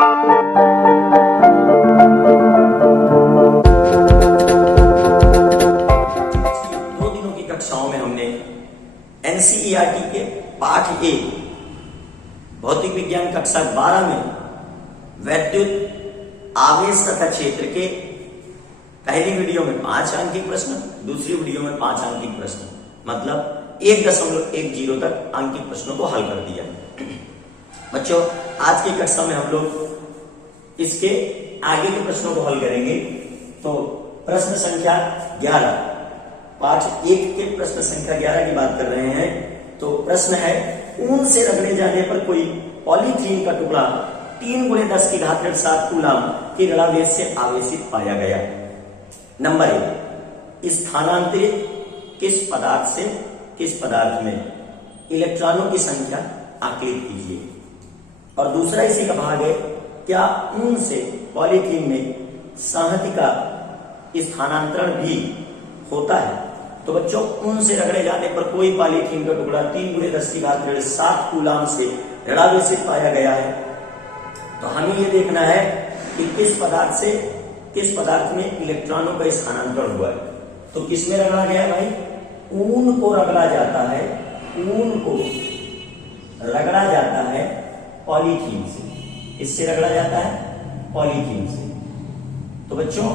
दिनों की कक्षाओं में हमने एनसीईआरटी के पाठ 1 भौतिक विज्ञान कक्षा 12 में वैद्युत आवेश तथा क्षेत्र के पहली वीडियो में 5 अंकीय प्रश्न, दूसरी वीडियो में 5 अंकीय प्रश्न, मतलब 1.10 तक अंकीय प्रश्नों को हल कर दिया। बच्चों, आज की कक्षा में हम लोग इसके आगे के प्रश्नों को हल करेंगे। तो प्रश्न संख्या 11, पाठ 1 के प्रश्न संख्या 11 की बात कर रहे हैं। तो प्रश्न है, ऊन से रगड़े जाने पर कोई पॉलीथीन का टुकड़ा 3×10⁻⁷ कूलम के ऋणावेश से आवेशित पाया गया। नंबर 1, स्थानांतरित किस पदार्थ से किस पदार्थ में इलेक्ट्रॉनों की संख्या आकलित कीजिए। और दूसरा इसी का भाग है, क्या ऊन से पॉलीथीन में संहति का स्थानांतरण भी होता है। तो बच्चों, ऊन से रगड़े जाने पर कोई पॉलीथीन का टुकड़ा 3×10⁷ कूलम से ऋणावेशित पाया गया है। तो हमें यह देखना है कि किस पदार्थ से किस पदार्थ में इलेक्ट्रॉनों का स्थानांतरण हुआ है। तो किसमें रगड़ा गया भाई? ऊन को रगड़ा जाता है, ऊन को रगड़ा जाता है पॉलीथीन से। इससे रगड़ा जाता है पॉलीथीन से। तो बच्चों,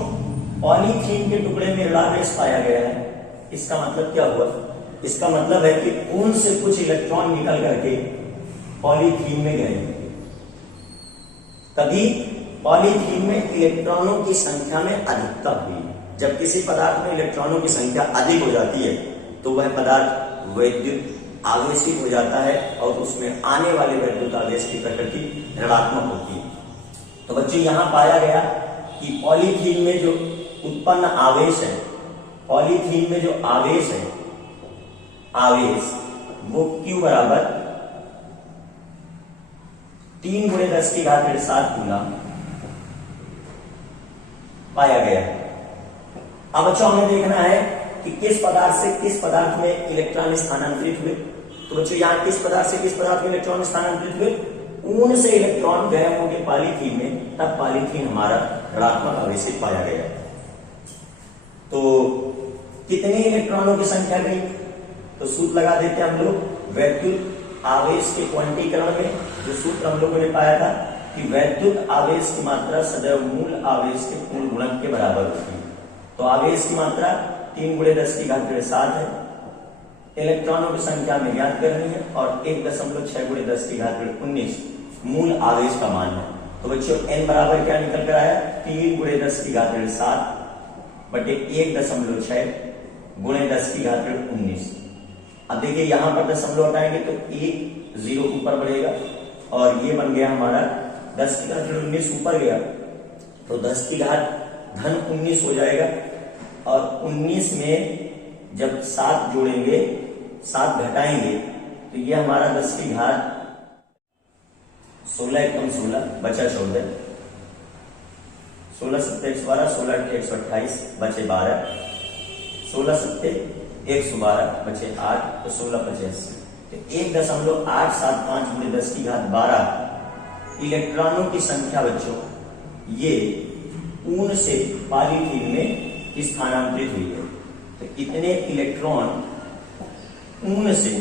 पॉलीथीन के टुकड़े में ऋणावेश पाया गया है। इसका मतलब क्या हुआ? इसका मतलब है कि ऊन से कुछ इलेक्ट्रॉन निकल करके पॉलीथीन में गए। तभी पॉलीथीन में इलेक्ट्रॉनों की संख्या में अधिकता हुई। जब किसी पदार्थ में इलेक्ट्रॉनों की संख्या अधिक हो जाती है तो वह पदार्थ वैद्युत आवेशित हो जाता है और उसमें आने वाले वैद्युत आवेश की प्रकृति ऋणात्मक होती है। तो बच्चों, यहां पाया गया कि पॉलीथीन में जो उत्पन्न आवेश है, पॉलीथीन में जो आवेश है, आवेश वो Q बराबर 3×10⁻⁷ कूलम पाया गया। अब बच्चों, हमें देखना है कि किस पदार्थ से किस पदार्थ में इलेक्ट्रॉन स्थानांतरित हुए। तो बच्चों, यहां किस पदार्थ से किस पदार्थ में इलेक्ट्रॉन स्थानांतरित हुए? ऊन से इलेक्ट्रॉन गए होंगे पॉलीथीन में, तब पॉलीथीन हमारा ऋणात्मक आवेशित पाया गया। तो कितने इलेक्ट्रॉनों की संख्या गई? तो सूत्र लगा देते हैं हम लोग। वैद्युत आवेश के क्वांटीकरण में जो सूत्र हम लोगों ने पाया था कि वैद्युत आवेश की मात्रा सदैव मूल आवेश के पूर्ण गुणक के बराबर होती है। तो आवेश की मात्रा 3×10⁻⁷ है, इलेक्ट्रॉनों की संख्या में ज्ञात करनी है और 1.6×10⁻⁹ मूल आवेश का मान है। तो बच्चों, n बराबर क्या निकल कर आया? 3×10⁻⁷ बटे 1.6×10⁻⁹। अब देखिए, यहां पर दशमलव हटाएंगे तो 1 0 ऊपर बढ़ेगा और ये बन गया हमारा 10⁻19 ऊपर गया तो 10⁻19 हो जाएगा। और 19 में जब 7 जोड़ेंगे, 7 घटाएंगे तो ये हमारा 10⁻16 एकम 16 बचा 14, 16 7 112, 16 8 128 बचे 12, 16 7 112 बचे 8, तो 16 85। तो 1.875×10⁻12 इलेक्ट्रॉनों की संख्या बच्चों ये ऊन से पॉलीथीन में स्थानांतरित हुई है। तो इतने इलेक्ट्रॉन ऊन से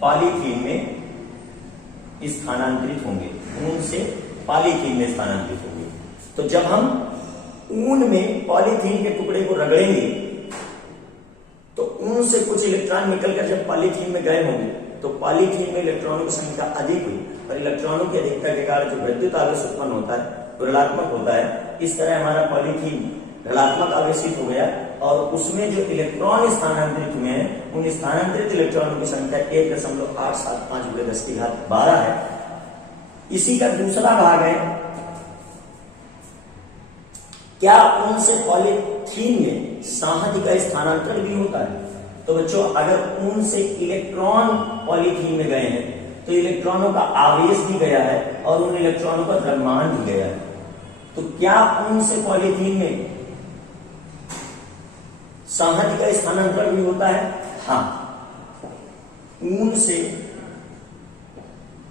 पॉलीथीन में स्थानांतरित होंगे, ऊन से पॉलीथीन में स्थानांतरित होंगे। तो जब हम ऊन में पॉलीथीन के टुकड़े को रगड़ेंगे तो ऊन से कुछ इलेक्ट्रॉन निकलकर जब पॉलीथीन में गए होंगे तो पॉलीथीन में इलेक्ट्रॉनों की संख्या अधिक हुई और इलेक्ट्रॉनों की अधिकता के कारण जो वैद्युत आवेश उत्पन्न होता है वो ऋणात्मक होता है। इस तरह हमारा पॉलीथीन ऋणात्मक आवेशित हो गया और उसमें जो इलेक्ट्रॉन स्थानांतरित हुए हैं उन स्थानांतरित इलेक्ट्रॉनों की संख्या 1.875×10⁻12 है। इसी का दूसरा भाग है, क्या ऊन से पॉलीथीन में संहति का स्थानांतरण भी होता है। तो बच्चों, अगर ऊन से इलेक्ट्रॉन पॉलीथीन में गए हैं तो इलेक्ट्रॉनों का आवेश भी गया है और उन इलेक्ट्रॉनों का द्रव्यमान भी गया है। तो क्या ऊन से पॉलीथीन में संहति का स्थानांतरण भी होता है? हाँ, ऊन से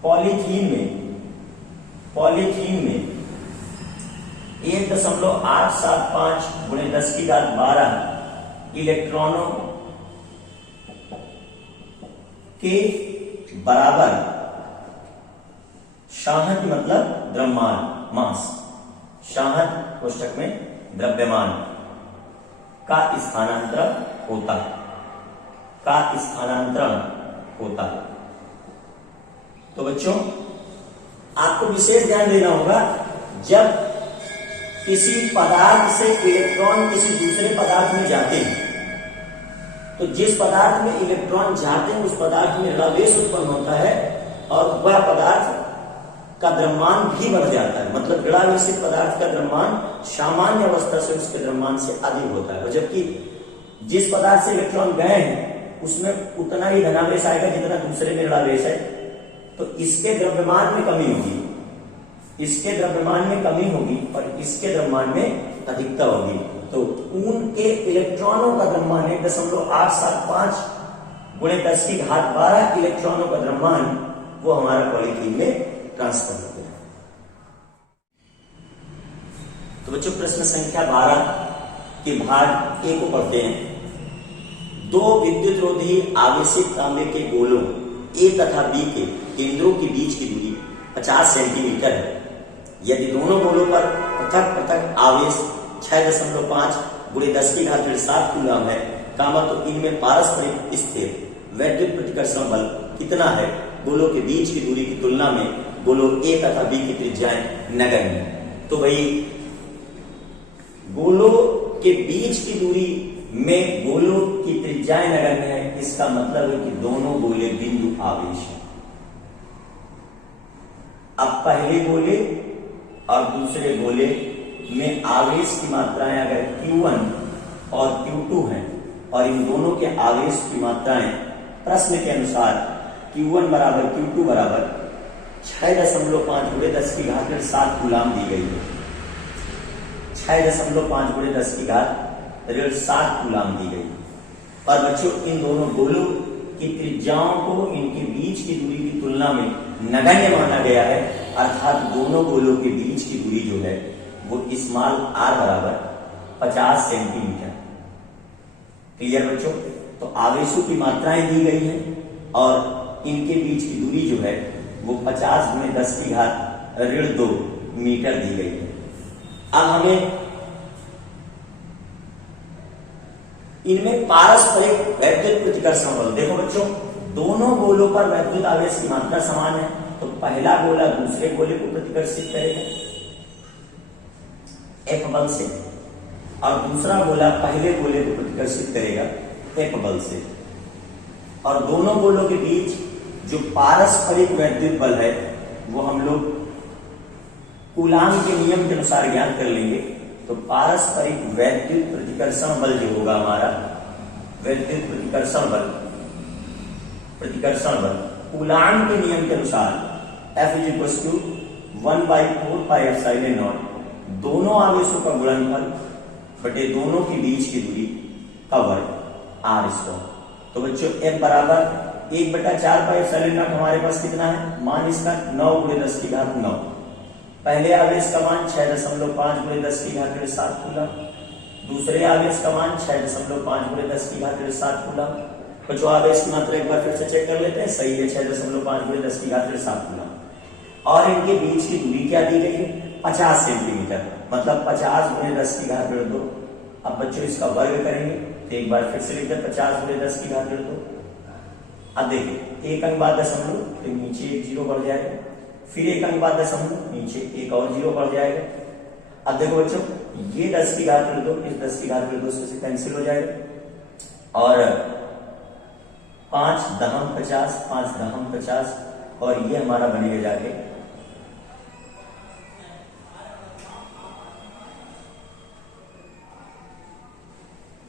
पॉलीथीन में 6.875 गुणे 10 की घात 12 इलेक्ट्रॉनों के बराबर शाहन मतलब द्रव्यमान मास, शाहन कोष्टक में द्रव्यमान का स्थानांतरण होता है, का स्थानांतरण होता है। तो बच्चों आपको विशेष ध्यान देना होगा, जब किसी पदार्थ से इलेक्ट्रॉन किसी दूसरे पदार्थ में जाते हैं तो जिस पदार्थ में इलेक्ट्रॉन जाते हैं उस पदार्थ में ऋणावेश उत्पन्न होता है और वह पदार्थ का द्रव्यमान भी बढ़ जाता है। मतलब ऋणावेशित पदार्थ का द्रव्यमान सामान्य अवस्था से उसके द्रव्यमान से अधिक होता है, और जबकि जिस पदार्थ से इलेक्ट्रॉन गए हैं उसमें उतना ही धनावेश आएगा जितना दूसरे में ऋणावेश है। तो इसके द्रव्यमान में कमी होगी, इसके द्रव्यमान में कमी होगी और इसके द्रव्यमान में अधिकता होगी। तो उनके इलेक्ट्रॉनों का द्रव्यमान 1.875 गुणे 10 की घात 12 इलेक्ट्रॉनों का द्रव्यमान वो हमारा पॉलीथीन में ट्रांसफर हो गया। तो बच्चों प्रश्न संख्या 12 के भाग ए को पढ़ते हैं। दो विद्युत रोधी आवेशित तांबे के गोलों ए तथा बी के केंद्रों के बीच की दूरी 50 सेंटीमीटर है। यदि दोनों गोलों पर पृथक पृथक आवेश 6.5 गुणे 10 की घात 7 कूलम है, तो इनमें पारस्परिक स्थिर वैद्युत प्रतिकर्षण बल कितना है गोलों के बीच की दूरी की तुलना में गोलों ए तथा बी की त्रिज्याएं नगण्य। तो भाई गोलों के बीच की दूरी में गोलों की त्रिज्याएं नगण्य है, इसका मतलब है कि दोनों गोले बिंदु आवेश है। अब पहले गोले और दूसरे गोले में आवेश की मात्राएं अगर Q1 और Q2 हैं और इन दोनों के आवेश की मात्राएं प्रश्न के अनुसार Q1 बराबर Q2 बराबर 6.5 गुणे 10 की घात 7 कूलम दी गई है। 6.5 गुणे 10 की घात 7 कूलम दी गई। और बच्चों इन दोनों गोलों की त्रिज्याओं को इनके बीच की दूरी की तुलना में नगण्य माना गया है, अर्थात दोनों गोलों के बीच की दूरी जो है वो स्मॉल r बराबर 50 सेंटीमीटर। क्लियर बच्चों? तो आवेशों की मात्राएं दी गई हैं और इनके बीच की दूरी जो है वो 50 गुणे 10 की घात 2 मीटर दी गई है। अब हमें इनमें पारस्परिक वैद्युत प्रतिकर्षण बल, देखो बच्चों दोनों गोलों पर वैद्युत आवेश की मात्रा समान है, तो पहला गोला दूसरे गोले को प्रतिकर्षित करेगा F बल से और दूसरा गोला पहले गोले को प्रतिकर्षित करेगा F बल से। और दोनों गोलों के बीच जो पारस्परिक वैद्युत बल है वो हम लोग कूलाम के नियम के अनुसार ज्ञात कर लेंगे। तो पारस्परिक वैद्युत प्रतिकर्षण बल जो होगा हमारा वैद्युत प्रतिकर्षण बल कूलाम के नियम के अनुसार F = 1/4πε0 दोनों आवेशों का गुणनफल बटे दोनों के बीच की दूरी का वर्ग r²। तो बच्चों F बराबर 1/4πε0 हमारे पास कितना है, मान इसका 9 गुणे 10 की घात 9। पहले आवेश का मान 6.5 गुणे 10 की घात 7 कूलम, दूसरे आवेश का मान 6.5 गुणे 10 की घात 7 कूलम। बच्चों आवेश की मात्रा एक बार फिर से चेक कर लेते हैं, सही है 6.5 गुणे 10 की घात 7 कूलम। और इनके बीच की दूरी क्या दी गई है 50 सेंटीमीटर, मतलब 50 गुणे 10 की घात 2। अब बच्चों इसका वर्ग करेंगे तो एक बार फिर से लिखते हैं 50 गुणे 10 की घात 2। अब देखिए एक अंक बाद दशमलव तो नीचे एक 0 बढ़ जाएगा, फिर एक अंक बाद दशमलव नीचे एक और 0 बढ़ जाएगा। अब देखो बच्चों ये 10 की घात 2 इस 10 की घात 2 से कैंसिल हो जाएगा और 5 दहम 50 5 दहम 50 और ये हमारा बनेगा जाके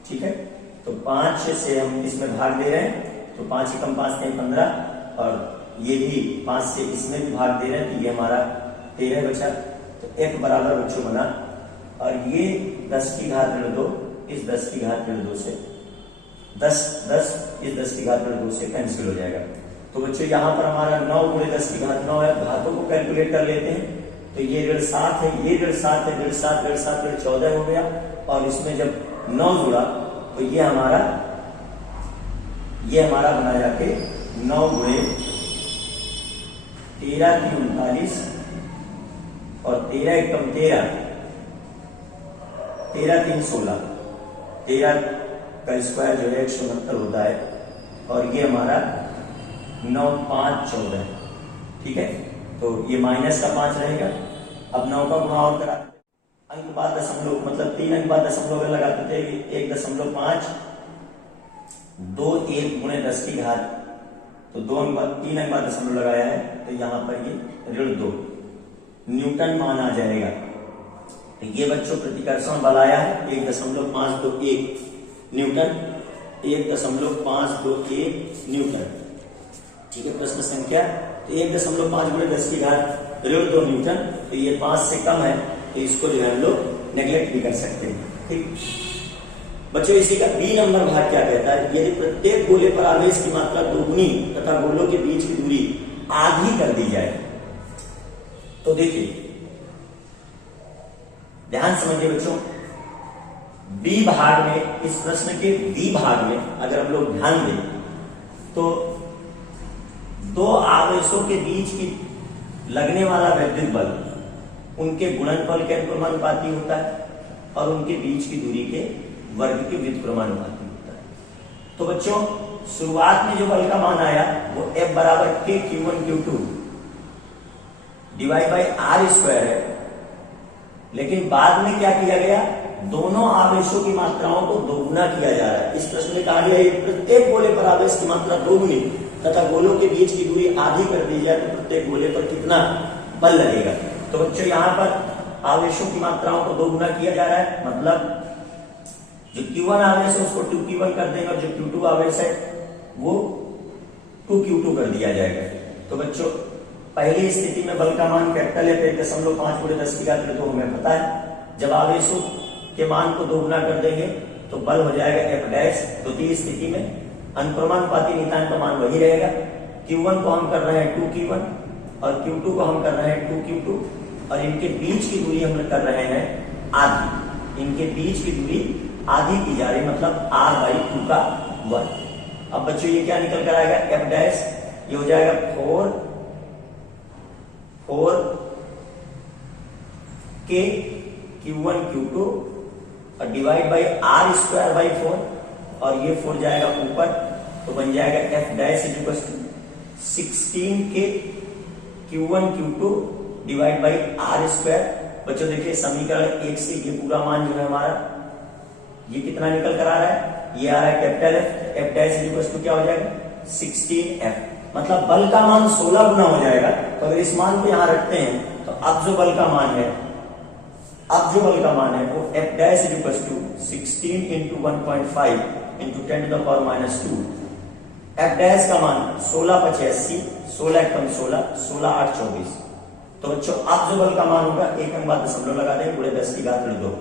5 तो 5 से हम इसमें भाग दे रहे हैं तो 5 एकम 5 के 15 और ये भी 5 से इसमें भी भाग दे रहे हैं तो ये हमारा 13 बचा। तो F बराबर बच्चों बना और ये 10 की घात 2 इस 10 की घात 2 से 10 इस 10 की घात 2 से कैंसिल हो जाएगा। तो बच्चों यहाँ पर हमारा 9 गुणे 10 की घात 9 है, घातों को कैलकुलेट कर लेते हैं। तो तो ये 7.5 है, ये 7.5 है, 7.5 7.5 14 हो गया। और इसमें जब 9 जुड़ा तो ये हमारा बना जाके 9 गुणे 13 की 39 और 13 एकम 13, 13 3 16, 13 का स्क्वायर जो है 169 होता है। और ये हमारा 9 5 14, ठीक है। तो ये माइनस का 5 रहेगा। अब 9 का गुणा और करा अंक बाद दशमलव, मतलब 3 अंक बाद दशमलव अगर लगाते थे 1.5 2 1 गुणे 10 की घात, तो 3 अंक बाद दशमलव लगाया है तो यहां पर ये -2 न्यूटन मान आ जाएगा। तो ये बच्चों प्रतिकर्षण बल आया है 1.521 न्यूटन, 1.521 न्यूटन, ठीक है। प्रश्न संख्या तो 1.5 गुणे 10 की घात -2 न्यूटन, तो ये 5 से कम है तो इसको जो है हम लोग नेग्लेक्ट भी कर सकते हैं, ठीक। बच्चों इसी का बी नंबर भाग क्या कहता है, यदि प्रत्येक गोले पर आवेश की मात्रा दोगुनी तथा गोलों के बीच की दूरी आधी कर दी जाए। तो देखिए ध्यान समझिए बच्चों, बी भाग में, इस प्रश्न के बी भाग में अगर हम लोग ध्यान दें तो दो आवेशों के बीच की लगने वाला वैद्युत बल उनके गुणनफल के अनुपाती होता है और उनके बीच की दूरी के वर्ग के व्युत्क्रमानुपाती होता है। तो बच्चों शुरुआत में जो बल का मान आया वो F बराबर K Q1 Q2 divide by R square है, लेकिन बाद में क्या किया गया, दोनों आवेशों की मात्राओं को दोगुना किया जा रहा है। इस प्रश्न में कहा गया है प्रत्येक गोले पर आवेश की मात्रा दोगुनी तथा गोलों के बीच की दूरी आधी कर दी जाए तो प्रत्येक गोले पर कितना बल लगेगा। तो बच्चों यहाँ पर आवेशों की मात्राओं को दोगुना किया जा रहा है, मतलब जो Q1 आवेश है उसको 2Q1 कर देंगे और जो Q2 आवेश है वो 2Q2 कर दिया जाएगा। तो बच्चों पहली स्थिति में बल का मान कैपिटल है 1.5 गुणे 10 की घात 2 हमें पता है। जब आवेशों के मान को दोगुना कर देंगे तो बल हो जाएगा F डैश। द्वितीय स्थिति में अनुक्रमानुपाती नियतांक का मान वही रहेगा। Q1 को हम कर रहे हैं 2Q1 और Q2 को हम कर रहे हैं 2Q2 और इनके बीच की दूरी हम कर रहे हैं आधी। इनके बीच की दूरी आधी की जा रही, मतलब R/2 का वर्ग। अब बच्चों ये क्या निकल कर आएगा, F डैश ये हो जाएगा 4 K Q1 Q2 और divide by R square by 4 और ये 4 जाएगा ऊपर तो बन जाएगा F dash equal to 16 K Q1 Q2 divide by R square. बच्चों देखिए समीकरण 1 से ये पूरा मान जो है हमारा ये कितना निकल कर आ रहा है, ये आ रहा है capital F dash equal to क्या हो जाएगा 16F, मतलब बल का मान 16 गुना हो जाएगा। तो अगर इस मान को यहां रखते हैं तो अब जो बल का मान है वो F dash equal to 16 into 1.5 into 10 to the power -2। F dash का मान 16/85, 16 एकम 16, 16 8 24। तो बच्चों अब जो बल का मान होगा एक अंक बाद दशमलव लगा देंगे गुणे 10 की घात ऋण 2।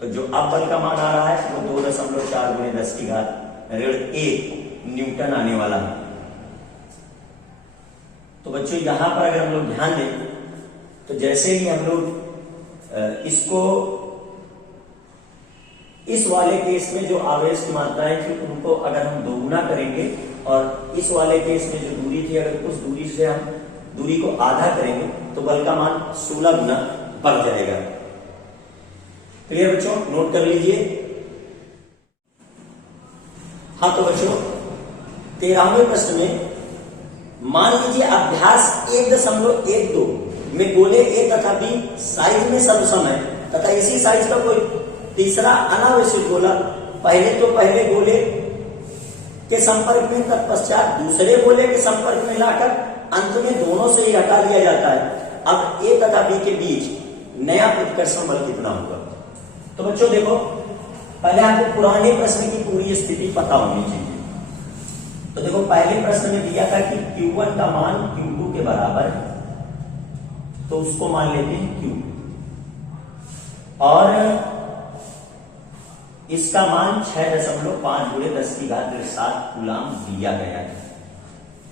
तो जो अब बल का मान आ रहा है वो 2.4 गुणे 10 की घात ऋण 1 न्यूटन आने वाला है। तो बच्चों यहां पर अगर हम लोग ध्यान दें तो जैसे ही हम लोग इसको इस वाले केस में जो आवेश की मात्राएं थी उनको अगर हम दोगुना करेंगे और इस वाले केस में जो दूरी थी अगर उस दूरी से हम दूरी को आधा करेंगे तो बल का मान 16 गुना बढ़ जाएगा। क्लियर बच्चों, नोट कर लीजिए। हाँ तो बच्चों 13वें प्रश्न में मान लीजिए अभ्यास 1.12 में गोले A तथा B साइज में समसम है तथा इसी साइज का कोई तीसरा अनावेशित गोला पहले गोले के संपर्क में तत्पश्चात दूसरे गोले के संपर्क में लाकर अंत में दोनों से ही हटा लिया जाता है। अब A तथा B के बीच नया प्रतिकर्षण बल कितना होगा। तो बच्चों देखो पहले आपको पुराने प्रश्न की पूरी स्थिति पता होनी चाहिए। तो देखो पहले प्रश्न में दिया था कि Q1 का मान Q2 के बराबर है तो उसको मान लेते हैं Q और इसका मान 6.5 गुणे 10 की घात 7 कूलाम दिया गया है।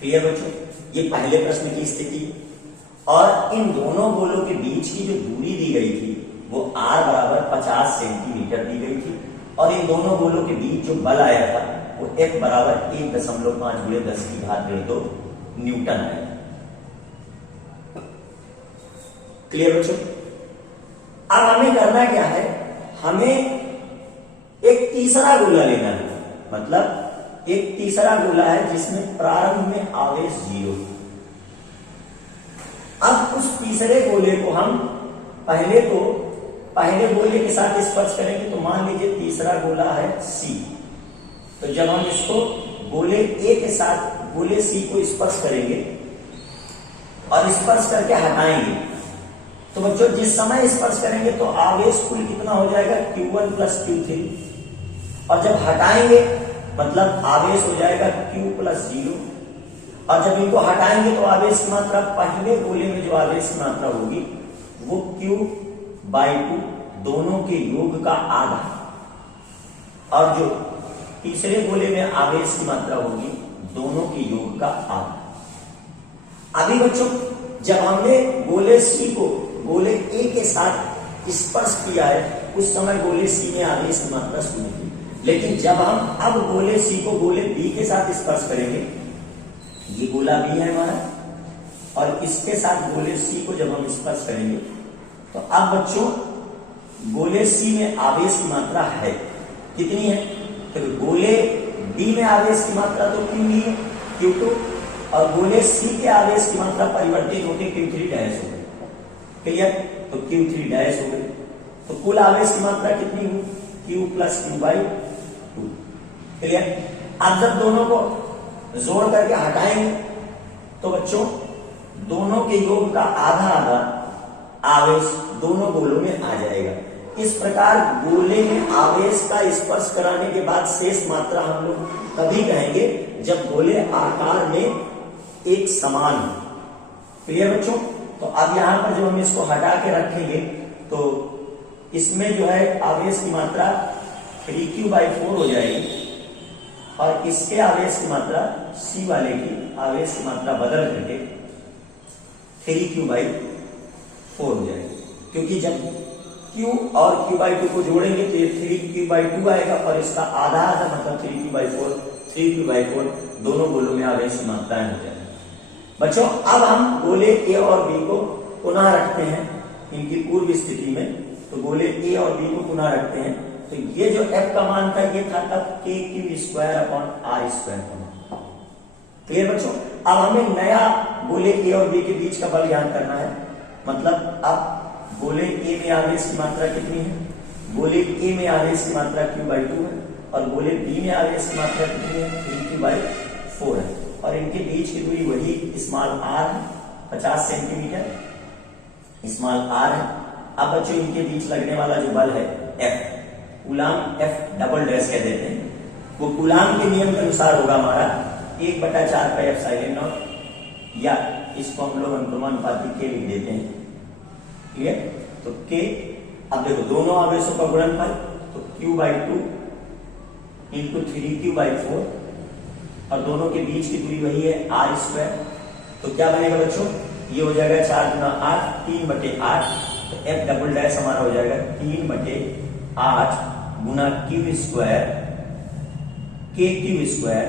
क्लियर बच्चों, ये पहले प्रश्न की स्थिति। और इन दोनों गोलों के बीच की जो दूरी दी गई थी वो r बराबर 50 सेंटीमीटर दी गई थी, और इन दोनों गोलों के बीच जो बल आया था वो F बराबर 1.5 गुणे 10⁻²2 न्यूटन आया। क्लियर बच्चों? अब हमें करना क्या है, हमें एक तीसरा गोला लेना है, मतलब एक तीसरा गोला है जिसमें प्रारंभ में आवेश 0। अब उस तीसरे गोले को हम पहले गोले के साथ स्पर्श करेंगे, तो मान लीजिए तीसरा गोला है C। तो जब हम इसको गोले A के साथ गोले C को स्पर्श करेंगे और स्पर्श करके हटाएंगे, तो बच्चों जिस समय स्पर्श करेंगे तो आवेश कुल कितना हो जाएगा Q1 प्लस Q3, और जब हटाएंगे मतलब आवेश हो जाएगा Q प्लस 0, और जब इनको हटाएंगे तो आवेश की मात्रा, पहले गोले में जो आवेश की मात्रा होगी वो Q/2 दोनों के योग का आधा, और जो तीसरे गोले में आवेश की मात्रा होगी दोनों के योग का आधा। अभी बच्चों जब हमने गोले C को गोले A के साथ स्पर्श किया है उस समय गोले C में आवेश की मात्रा 0 थी, लेकिन जब हम अब गोले C को गोले B के साथ स्पर्श करेंगे, ये गोला B है हमारा, और इसके साथ गोले C को जब हम स्पर्श करेंगे तो अब बच्चों गोले C में आवेश की मात्रा है, कितनी है? तो गोले B में आवेश की मात्रा तो कितनी है Q2, और गोले C के आवेश की मात्रा परिवर्तित होकर Q3 डैश हो गई। क्लियर? तो Q3 डैश हो गई, तो कुल आवेश की मात्रा कितनी हुई Q प्लस Q/2। क्लियर? अब जब दोनों को जोड़ करके हटाएंगे तो बच्चों दोनों के योग का आधा आधा आवेश दोनों गोलों में आ जाएगा। इस प्रकार गोले में आवेश का स्पर्श कराने के बाद शेष मात्रा हम लोग तभी कहेंगे जब गोले आकार में एक समान हो। क्लियर बच्चों? तो अब यहां पर जब हम इसको हटा के रखेंगे तो इसमें जो है आवेश की मात्रा 3Q/4 हो जाएगी, और इसके आवेश की मात्रा C वाले की आवेश की मात्रा बदल करके 3Q/4 हो जाएगी, क्योंकि जब Q और Q/2 को जोड़ेंगे तो ये 3Q/2 आएगा, और इसका आधा आधा मतलब 3Q/4 दोनों गोलों में आवेश की मात्राएं हो जाएंगी। बच्चों अब हम गोले A और B को पुनः रखते हैं इनकी पूर्व स्थिति में, तो गोले A और B को पुनः रखते हैं, तो ये जो F का मान था ये था तब KQ²/R²। क्लियर बच्चों? अब हमें नया गोले A और B के बीच का बल ज्ञात करना है, मतलब अब गोले A में आवेश की मात्रा कितनी है? गोले A में आवेश की मात्रा Q/2 है, और गोले B में आवेश की मात्रा कितनी है? 3Q/4 है, और इनके बीच की दूरी वही स्मॉल r है, 50 सेंटीमीटर स्मॉल r है। अब बच्चों इनके बीच लगने वाला जो बल है F, coulomb F double dash कह देते हैं, वो कूलाम के नियम के अनुसार होगा हमारा 1/4πε0, या इसको हम लोग अनुक्रमानुपाती K लिख देते हैं। क्लियर? तो K, अब देखो दोनों आवेशों का गुणनफल, तो Q/2 इंटू 3Q/4, और दोनों के बीच की दूरी वही है R²। तो क्या बनेगा बच्चों? ये हो जाएगा 4 गुना 8, 3/8, तो F डबल डैश हमारा हो जाएगा 3/8 गुना Q² KQ²/R²।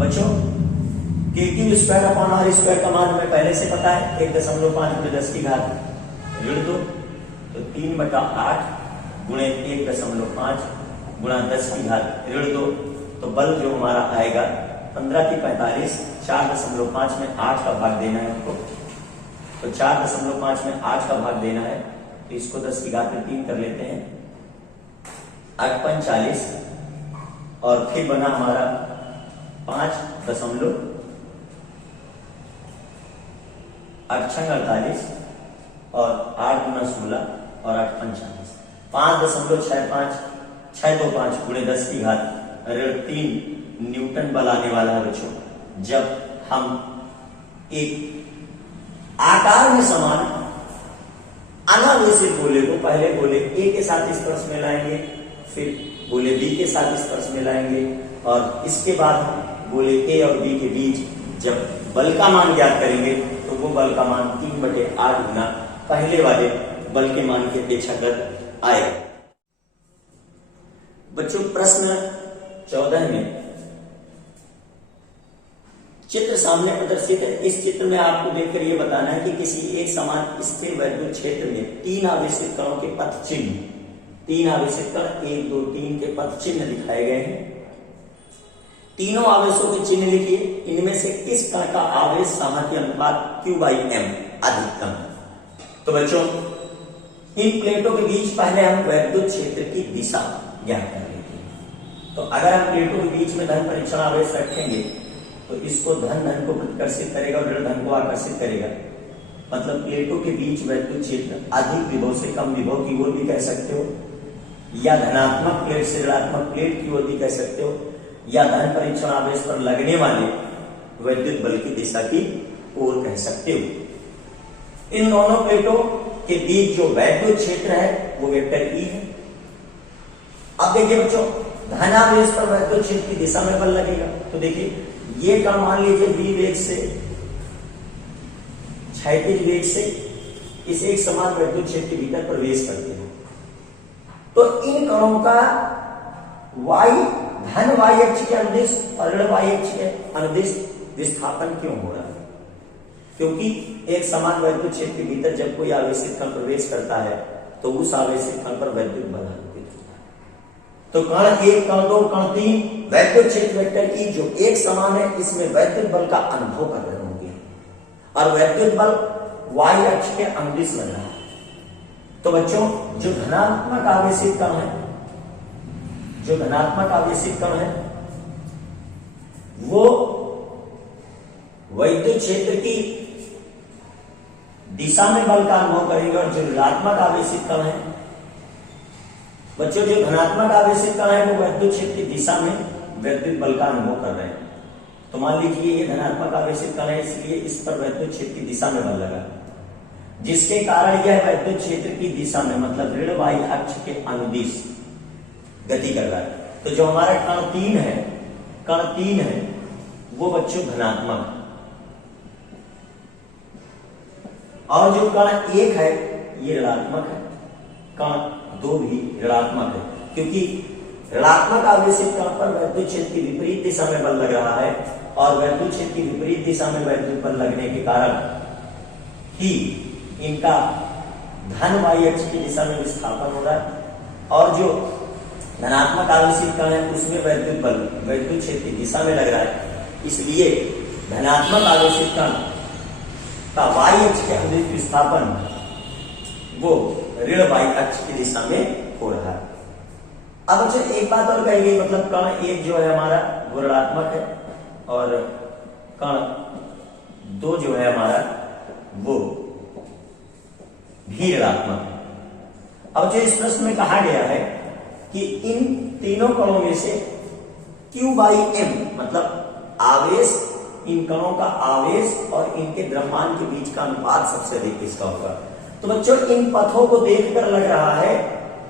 बच्चों KQ²/R² का मान हमें पहले से पता है 1.5 गुणे 10⁻²2, तो 3/8 गुणे 1.5 गुणा 10⁻²2, तो बल जो हमारा आएगा 15 की 45, 4.5 में 8 का भाग देना है आपको, तो 4.5 में 8 का भाग देना है, तो इसको 10⁻³ कर लेते हैं, 8×5 = 40, और फिर बना हमारा 5.8×6 = 48, और 8 गुना 16 और 8×5 = 40, 5.65 6 2 5 गुणे 10⁻³ न्यूटन बल आने वाला है बच्चों, जब हम एक आकार में समान अनावेशित गोले को पहले गोले A के साथ स्पर्श में लाएंगे, फिर गोले B के साथ स्पर्श में लाएंगे, और इसके बाद हम गोले A और B के बीच जब बल का मान ज्ञात करेंगे तो वो बल का मान 3/8 गुना पहले वाले बल के मान की अपेक्षाकृत आएगा। बच्चों प्रश्न 14 में चित्र सामने प्रदर्शित है। इस चित्र में आपको देखकर यह बताना है कि किसी एक समान स्थिर वैद्युत क्षेत्र में 3 आवेशित कणों के पथ चिन्ह, 3 आवेशित कण 1 2 3 के पथ चिन्ह दिखाए गए हैं। तीनों आवेशों के चिन्ह लिखिए। इनमें से किस कण का आवेश सामर्थ्य अनुपात Q/m अधिकतम है। तो बच्चों इन प्लेटों के बीच पहले हम वैद्युत क्षेत्र की दिशा ज्ञात कर लेते हैं। तो अगर हम प्लेटों के बीच में धन परीक्षण आवेश रखेंगे तो इसको धन को प्रतिकर्षित करेगा और ऋण धन को आकर्षित करेगा। मतलब प्लेटों के बीच वैद्युत क्षेत्र अधिक विभव से कम विभव की ओर भी कह सकते हो, या धनात्मक प्लेट से ऋणात्मक प्लेट की ओर भी कह सकते हो, या धन परीक्षण आवेश पर लगने वाले वैद्युत बल की दिशा की ओर कह सकते हो। इन दोनों प्लेटों के बीच जो वैद्युत क्षेत्र है वो वेक्टर E है। अब देखिए बच्चों धनावेश पर वैद्युत क्षेत्र की दिशा में बल लगेगा। तो देखिए ये कण मान लीजिए v वेग से क्षैतिज वेग से इस एक समान वैद्युत क्षेत्र के भीतर प्रवेश करते हैं। तो इन कणों का धन y अक्ष के अनुदिश और ऋण y अक्ष के अनुदिश विस्थापन क्यों हो रहा है? क्योंकि एक समान वैद्युत क्षेत्र के भीतर जब कोई आवेशित कण प्रवेश करता है तो उस आवेशित कण पर वैद्युत बल आरोपित होता है। तो कण 1 कण 2 कण 3 वैद्युत क्षेत्र वेक्टर E जो एक समान है इसमें वैद्युत बल का अनुभव कर रहे होंगे और वैद्युत बल y अक्ष के अनुदिश लग रहा है। तो बच्चों जो धनात्मक आवेशित कण है, जो धनात्मक आवेशित कण है वो वैद्युत क्षेत्र की दिशा में बल का अनुभव करेंगे और जो ऋणात्मक आवेशित कण है, बच्चों जो धनात्मक आवेशित कण है वो वैद्युत क्षेत्र की दिशा में वैद्युत बल का अनुभव कर रहे हैं। तो मान लीजिए ये धनात्मक आवेशित कण है इसलिए इस पर वैद्युत क्षेत्र की दिशा में बल लगा, जिसके कारण यह वैद्युत क्षेत्र की दिशा में मतलब ऋण y अक्ष के अनुदिश गति कर रहा है। तो जो हमारा कण 3 है वो बच्चों धनात्मक, और जो कण 1 है ये ऋणात्मक है, कण 2 भी ऋणात्मक है क्योंकि ऋणात्मक आवेशित कण पर वैद्युत क्षेत्र की विपरीत दिशा में बल लग रहा है और वैद्युत क्षेत्र की विपरीत दिशा में वैद्युत बल लगने के कारण ही इनका धन y अक्ष की दिशा में विस्थापन हो रहा है और जो धनात्मक आवेशित कण है उसमें वैद्युत बल वैद्युत क्षेत्र की दिशा में लग रहा है। इसलिए धनात्मक आवेशित कण का y अक्ष के अनुदिश विस्थापन वो ऋण y अक्ष की दिशा में हो रहा है। अब अच्छा एक बात और कही गई, मतलब कण 1 जो है हमारा वो ऋणात्मक है और कण 2 जो है हमारा वो भी ऋणात्मक है। अब जो इस प्रश्न में कहा गया है कि इन तीनों कणों में से Q/m मतलब आवेश, इन कणों का आवेश और इनके द्रव्यमान के बीच का अनुपात सबसे अधिक किसका होगा। तो बच्चों इन पथों को देखकर लग रहा है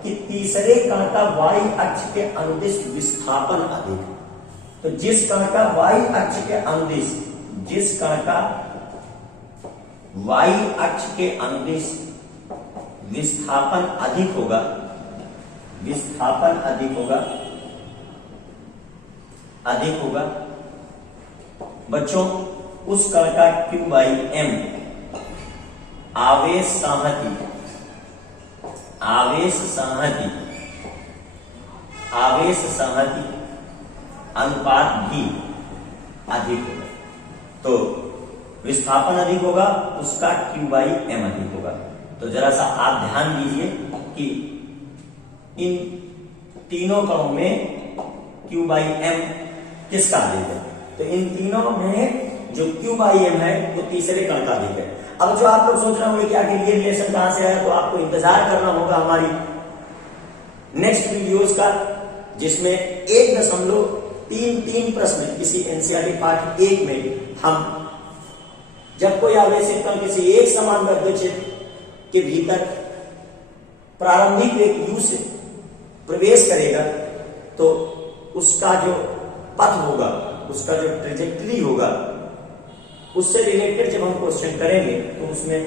कि तीसरे कण का y अक्ष के अनुदिश विस्थापन अधिक है। तो जिस कण का y अक्ष के अनुदिश, जिस कण का y अक्ष के अनुदिश विस्थापन अधिक होगा, विस्थापन अधिक होगा बच्चों उस कण का Q/m आवेश संहति अनुपात भी अधिक होगा। तो विस्थापन अधिक होगा उसका Q/m अधिक होगा। तो जरा सा आप ध्यान दीजिए कि इन तीनों कणों में Q/m किसका अधिक है। तो इन तीनों में जो Q/m है वो तीसरे कण का अधिक है। अब जो आप लोग सोच रहे होंगे कि आखिर ये रिलेशन कहां से आया, तो आपको इंतजार करना होगा हमारी नेक्स्ट वीडियोस का, जिसमें 1.33 प्रश्न किसी एनसीईआरटी पाठ 1 में हम जब कोई आवेशित कण किसी एक समान वैद्युत क्षेत्र के भीतर प्रारंभिक वेग u से प्रवेश करेगा तो उसका जो पथ होगा, उसका जो ट्रेजेक्टरी होगा उससे रिलेटेड जब हम क्वेश्चन करेंगे तो उसमें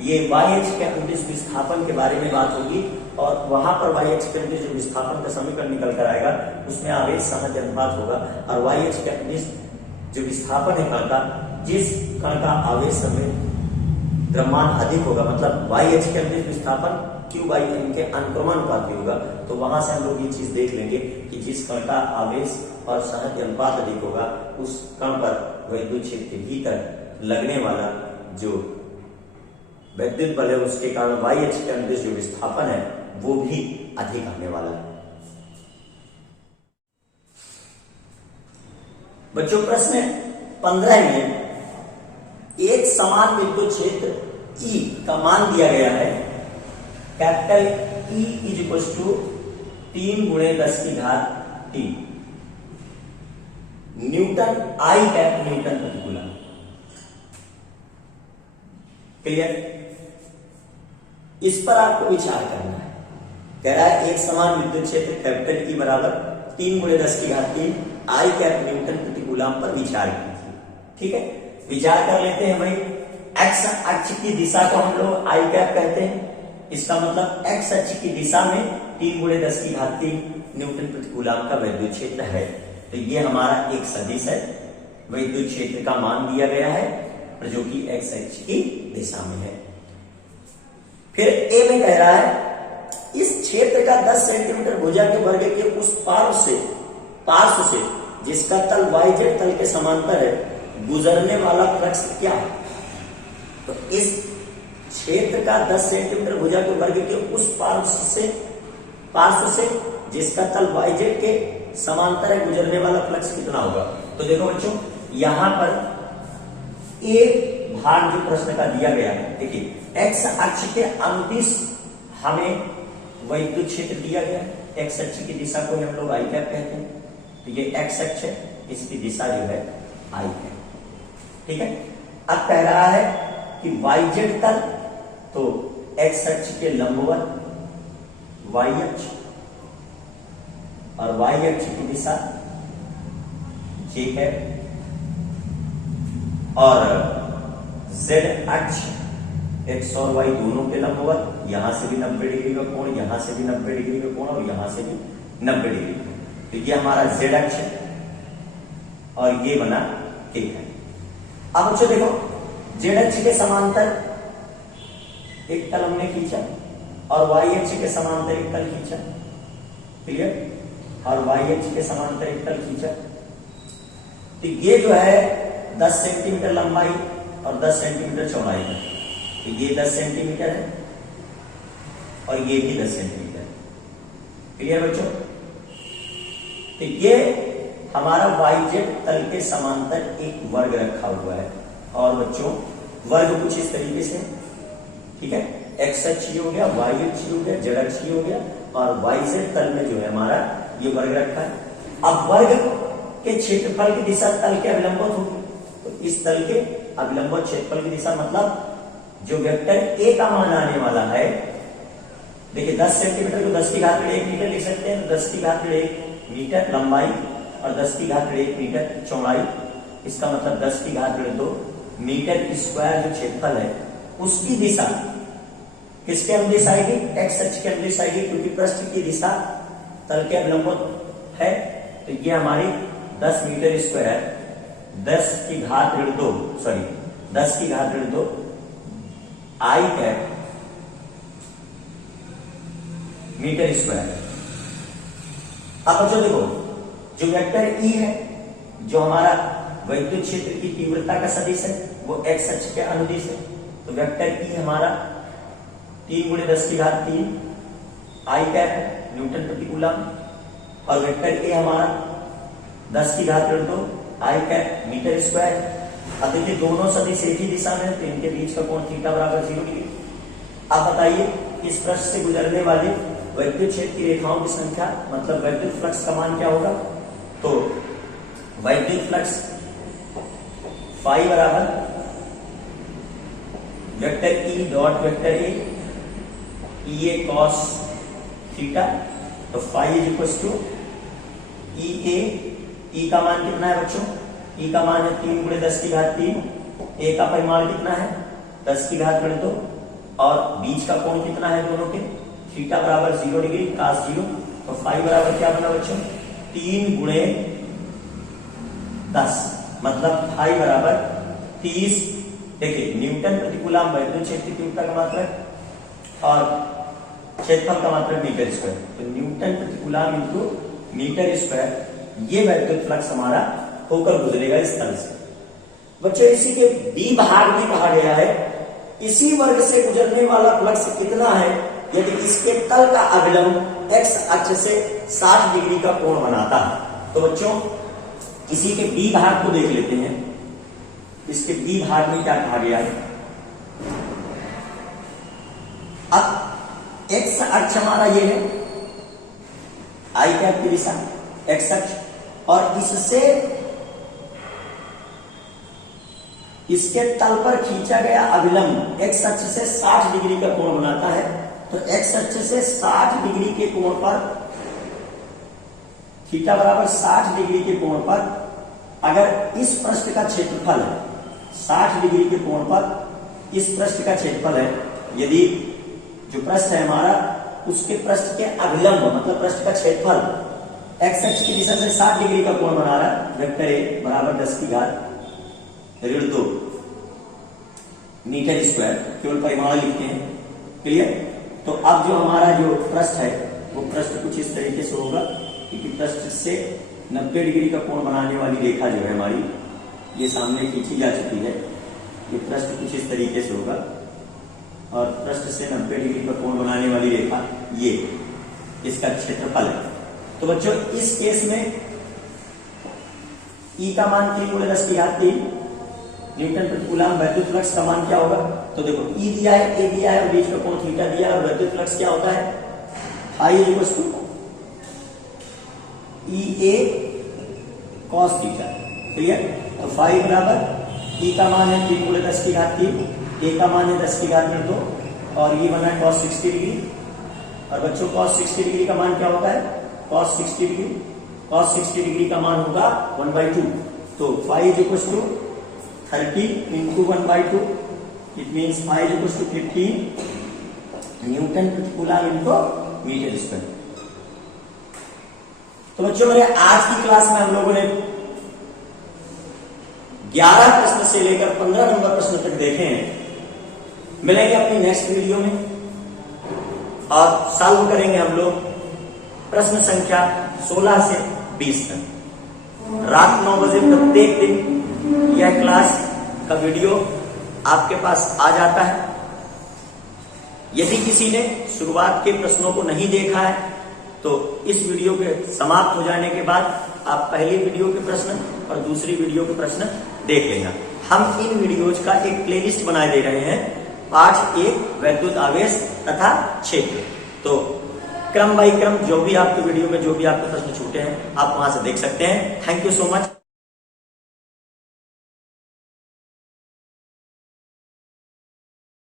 ये YH के अनुदिश विस्थापन के बारे में बात होगी, और वहां पर YH के अनुदिश जो विस्थापन का समीकरण निकल कर आएगा उसमें आवेश साहस्य अनुपात होगा, और YH के अनुदिश जो विस्थापन है कण का, जिस कण का आवेश समय द्रव्यमान अधिक होगा, मतलब YH के अनुदिश विस्थापन Q/M के अनुक्रमानुपाती होगा। तो वहां से हम लोग ये चीज देख लेंगे कि जिस कण का आवेश और साहस्य अनुपात अधिक होगा उस कण पर विद्युत क्षेत्र के भीतर लगने वाला जो विद्युत बल है उसके कारण YH के अनुदिश जो विस्थापन है वो भी अधिक आने वाला है। बच्चों प्रश्न 15 में एक समान विद्युत क्षेत्र E का मान दिया गया है, capital E is equal to 3×10⁻³ newton, I cap newton प्रति कूलम। क्लियर? इस पर आपको विचार करना है। कह रहा है एक समान विद्युत क्षेत्र कैपिटल E बराबर 3×10⁻³ I कैप न्यूटन प्रति कूलम पर विचार कीजिए। ठीक है, विचार कर लेते हैं भाई। एक्स अक्ष की दिशा को हम लोग I कैप कहते हैं, इसका मतलब एक्स अक्ष की दिशा में 3×10⁻³ न्यूटन प्रति कूलम का विद्युत क्षेत्र है। तो ये हमारा एक सदिश है, विद्युत क्षेत्र का मान दिया गया है और जो कि एक्स अक्ष की दिशा में है। फिर ए में कह रहा है इस क्षेत्र का 10 सेंटीमीटर भुजा के वर्ग के उस पार्श्व से जिसका तल YZ तल के समांतर है गुजरने वाला फ्लक्स क्या है। तो इस क्षेत्र का 10 सेंटीमीटर भुजा के वर्ग के उस पार्श्व से जिसका तल YZ के समांतर है गुजरने वाला फ्लक्स कितना होगा। तो देखो बच्चों, यहां पर एक भाग जो प्रश्न का दिया गया है, देखिए एक्स अक्ष के अनुदिश हमें विद्युत क्षेत्र दिया गया है। एक्स अक्ष की दिशा को हम लोग I कैप कहते हैं। तो ये एक्स अक्ष है, इसकी दिशा जो है I है। ठीक है, अब कह रहा है कि YZ तल, तो एक्स अक्ष के लंबवत Y अक्ष और Y अक्ष की दिशा J है, और Z अक्ष एक्स और Y दोनों के लंबवत, यहां से भी 90 डिग्री का कोण, यहां से भी 90 डिग्री का कोण और यहां से भी 90 डिग्री का। तो ये हमारा Z अक्ष है और ये बना K है। अब बच्चों देखो, Z अक्ष के समांतर एक तल हमने खींचा और Y अक्ष के समांतर एक तल खींचा। क्लियर? और Y अक्ष के समांतर एक तल खींचा। तो ये जो है 10 सेंटीमीटर लंबाई और 10 सेंटीमीटर चौड़ाई है। तो ये 10 सेंटीमीटर है और ये भी 10 सेंटीमीटर है। क्लियर बच्चों? तो ये हमारा YZ तल के समांतर एक वर्ग रखा हुआ है। और बच्चों वर्ग कुछ इस तरीके से, ठीक है, एक्स अक्ष हो गया, Y अक्ष हो गया, Z अक्ष हो गया, और YZ तल में जो है हमारा ये वर्ग रखा है। अब वर्ग के क्षेत्रफल की दिशा तल के अभिलंबित होगी। तो इस तल के अभिलंबित क्षेत्रफल की दिशा मतलब जो वेक्टर A का मान आने वाला है, देखिए 10 सेंटीमीटर को 10⁻1 मीटर लिख सकते हैं। 10⁻1 मीटर लंबाई और 10⁻1 मीटर चौड़ाई, इसका मतलब 10⁻2 मीटर स्क्वायर जो क्षेत्रफल है उसकी दिशा किसके अनुदिश आएगी? एक्स अक्ष के अनुदिश आएगी, क्योंकि पृष्ठ की दिशा तल के अभिलंबित है। तो ये हमारी 10 metre square 10⁻2 I cap metre square. अब बच्चों देखो, जो वेक्टर E है जो हमारा विद्युत क्षेत्र की तीव्रता का सदिश है वो एक्स अक्ष के अनुदिश है। तो वेक्टर E हमारा 3×10⁻³ I कैप है न्यूटन प्रति कूलम, और वेक्टर A हमारा 10⁻2 I कैप मीटर स्क्वायर। अब देखिए दोनों सदिश एक ही दिशा में, तो इनके बीच का कोण थीटा बराबर 0 डिग्री। अब बताइए इस पृष्ठ से गुजरने वाली विद्युत क्षेत्र की रेखाओं की संख्या, मतलब विद्युत फ्लक्स का मान क्या होगा। तो विद्युत फ्लक्स फाई बराबर vector E dot vector A EA cos theta. तो phi is equal to EA, E का मान कितना है बच्चों? E का मान है 3×10⁻³ ए का परिमाण कितना है 10 की घात ऋण 2 और बीच का कोण कितना है दोनों के थीटा बराबर 0 डिग्री cos 0। तो फाई बराबर क्या बना बच्चों 3 गुणे 10 मतलब फाई बराबर 30। देखिए न्यूटन प्रतिकूलाम वैद्युत क्षेत्र की तीव्रता का मात्रक और क्षेत्रफल का मात्रक मीटर स्क्वायर। तो न्यूटन प्रतिकूलाम इंटू मीटर स्क्वायर ये वैद्युत फ्लक्स हमारा होकर गुजरेगा इस तल से। बच्चों इसी के बी भाग में कहा गया है इसी वर्ग से गुजरने वाला फ्लक्स कितना है यदि इसके तल का अभिलंब एक्स अक्ष से 60 डिग्री का कोण बनाता है। तो बच्चों इसी के बी भाग को देख लेते हैं। इसके बी भाग में क्या कहा गया है। अब एक्स अक्ष हमारा ये है आई कैप की दिशा एक्स अक्ष और इससे इसके तल पर खींचा गया अभिलंब एक्स अक्ष से 60 डिग्री का कोण बनाता है। तो एक्स अक्ष से 60 डिग्री के कोण पर थीटा बराबर 60 डिग्री के कोण पर अगर इस पृष्ठ का क्षेत्रफल है 60 डिग्री के कोण पर इस पृष्ठ का क्षेत्रफल है यदि जो पृष्ठ है हमारा उसके पृष्ठ के अभिलंब मतलब पृष्ठ का क्षेत्रफल एक्स अक्ष की दिशा से 60 डिग्री का कोण बना रहा है वेक्टर ए बराबर 10 की घात ऋण 2 मीटर स्क्वायर केवल परिमाण लिखते हैं क्लियर। तो अब जो हमारा जो पृष्ठ है वो पृष्ठ कुछ इस तरीके से होगा क्योंकि पृष्ठ से 90 डिग्री का कोण बनाने वाली रेखा जो है हमारी ये सामने खींची जा चुकी है। ये पृष्ठ कुछ इस तरीके से होगा और पृष्ठ से 90 डिग्री का कोण बनाने वाली रेखा ये इसका क्षेत्रफल है। तो बच्चों इस केस में ई का मान 3 गुणे 10 की घात 3 न्यूटन प्रतिकूलाम वैद्युत फ्लक्स का मान क्या होगा। तो देखो ई दिया है ए दिया है और बीच का कोण थीटा दिया है और वैद्युत फ्लक्स क्या होता है I equal to E A cos theta clear. तो फाई बराबर ई का मान है 3 गुणे 10 की घात 3 ए का मान है 10 की घात 2 और ये बना है cos 60 डिग्री। और बच्चों cos 60 डिग्री का मान क्या होता है cos 60 डिग्री का मान होगा 1/2। तो phi is equal to 30 into 1/2 it means phi is equal to 15 newton प्रतिकूलाम इंटू मीटर स्क्वायर। तो बच्चों मेरे आज की क्लास में हम लोगों ने 11 प्रश्न से लेकर 15 नंबर प्रश्न तक देखे हैं। मिलेंगे अपनी नेक्स्ट वीडियो में और सॉल्व करेंगे हम लोग प्रश्न संख्या 16 से 20 तक। रात 9 बजे प्रत्येक दिन यह क्लास का वीडियो आपके पास आ जाता है। यदि किसी ने शुरुआत के प्रश्नों को नहीं देखा है तो इस वीडियो के समाप्त हो जाने के बाद आप पहली वीडियो के प्रश्न और दूसरी वीडियो के प्रश्न देख लेना। हम इन वीडियोज का एक प्लेलिस्ट बनाए दे रहे हैं पाठ 1 वैद्युत आवेश तथा क्षेत्र। तो क्रम बाई क्रम जो भी आपके वीडियो में जो भी आपके प्रश्न छूटे हैं आप वहां से देख सकते हैं। Thank you so much.